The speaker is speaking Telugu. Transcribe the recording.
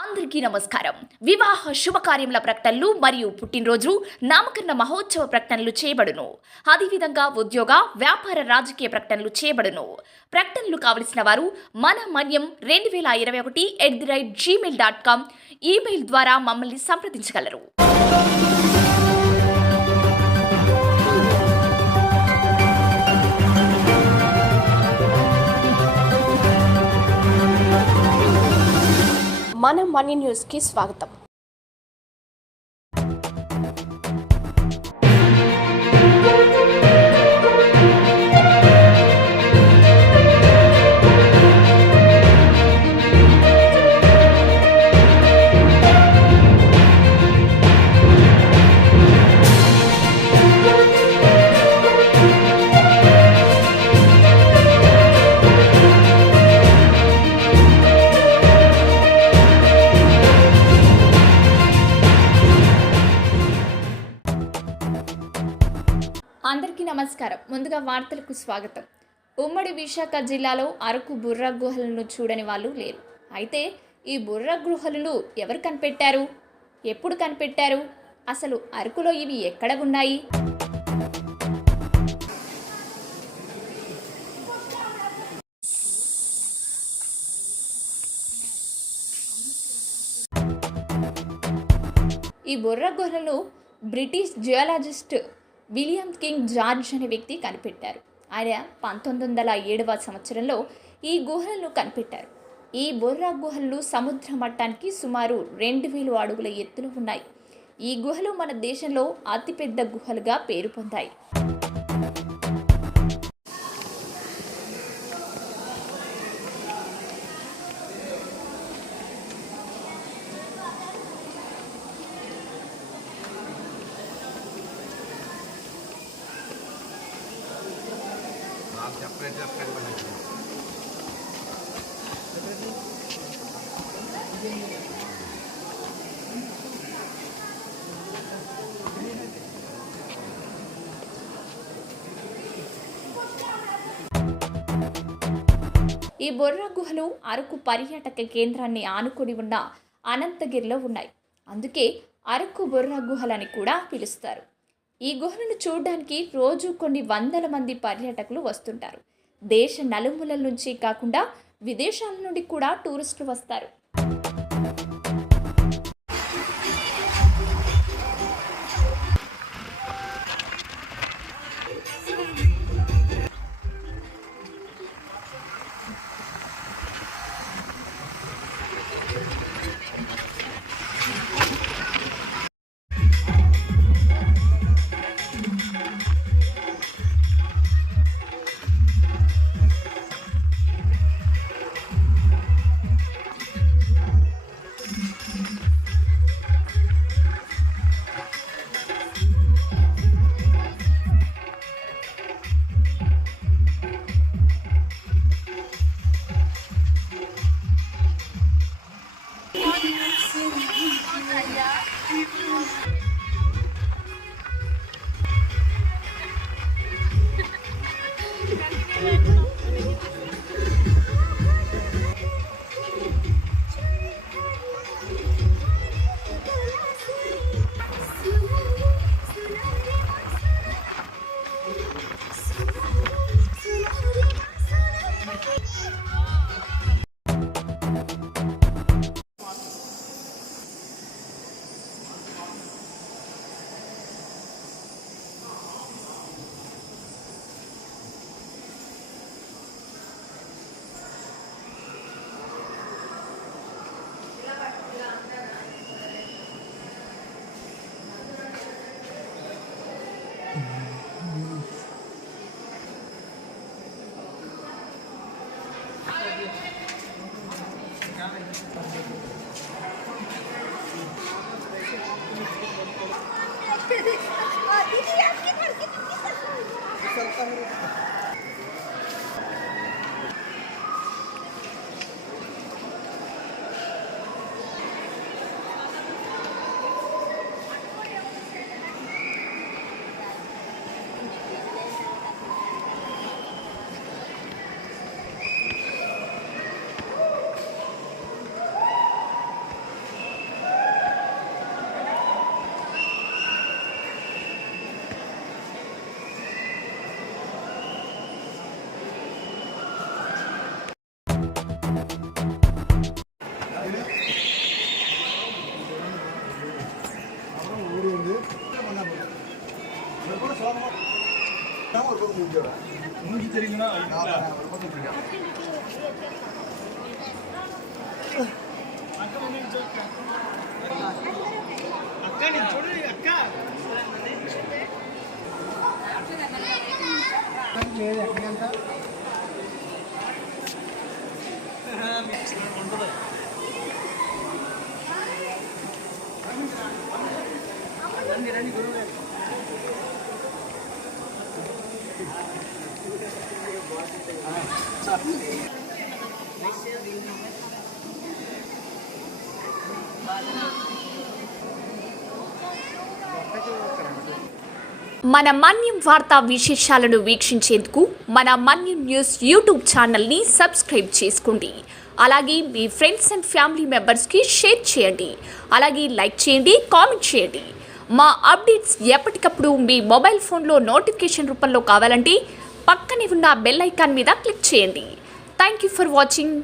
అందరికీ నమస్కారం. వివాహ శుభకార్యముల ప్రకటనలు మరియు పుట్టినరోజు నామకరణ మహోత్సవ ప్రకటనలు చేయబడును. అదేవిధంగా ఉద్యోగ వ్యాపార రాజకీయ ప్రకటనలు చేయబడును. ప్రకటనలు కావలసిన వారు మన మన్యం 2021@gmail.com ఈమెయిల్ ద్వారా మమ్మల్ని సంప్రదించగలరు. మన మనీ న్యూస్కి స్వాగతం. అందరికీ నమస్కారం. ముందుగా వార్తలకు స్వాగతం. ఉమ్మడి విశాఖ జిల్లాలో అరకు బుర్ర గుహలను చూడని వాళ్ళు లేరు. అయితే ఈ బుర్ర గుహలను ఎవరు కనిపెట్టారు? ఎప్పుడు కనిపెట్టారు? అసలు అరకులో ఇవి ఎక్కడ ఉన్నాయి? ఈ బుర్ర గుహలను British geologist William King George అనే వ్యక్తి కనిపెట్టారు. ఆయన 1907వ సంవత్సరంలో ఈ గుహలను కనిపెట్టారు. ఈ బుర్ర గుహలు సముద్ర మట్టానికి సుమారు 2000 అడుగుల ఎత్తులో ఉన్నాయి. ఈ గుహలు మన దేశంలో అతిపెద్ద గుహలుగా పేరు పొందాయి. ఈ బొర్ర గుహలు అరకు పర్యాటక కేంద్రాన్ని ఆనుకొని ఉన్న అనంతగిరిలో ఉన్నాయి. అందుకే అరకు బొర్ర గుహలని కూడా పిలుస్తారు. ఈ గుహలను చూడడానికి రోజు కొన్ని వందల మంది పర్యాటకులు వస్తుంటారు. దేశ నలుమూలల నుంచి కాకుండా విదేశాల నుండి కూడా టూరిస్టులు వస్తారు. మన మన్యం వార్తా విశేషాలను వీక్షించేందుకు మన మన్యం న్యూస్ యూట్యూబ్ ఛానల్ని సబ్స్క్రైబ్ చేసుకోండి. అలాగే మీ ఫ్రెండ్స్ అండ్ ఫ్యామిలీ మెంబర్స్కి షేర్ చేయండి. అలాగే లైక్ చేయండి, కామెంట్ చేయండి. మా అప్డేట్స్ ఎప్పటికప్పుడు మీ మొబైల్ ఫోన్లో నోటిఫికేషన్ రూపంలో కావాలంటే పక్కనే ఉన్న బెల్ ఐకాన్ మీద క్లిక్ చేయండి. Thank you for watching.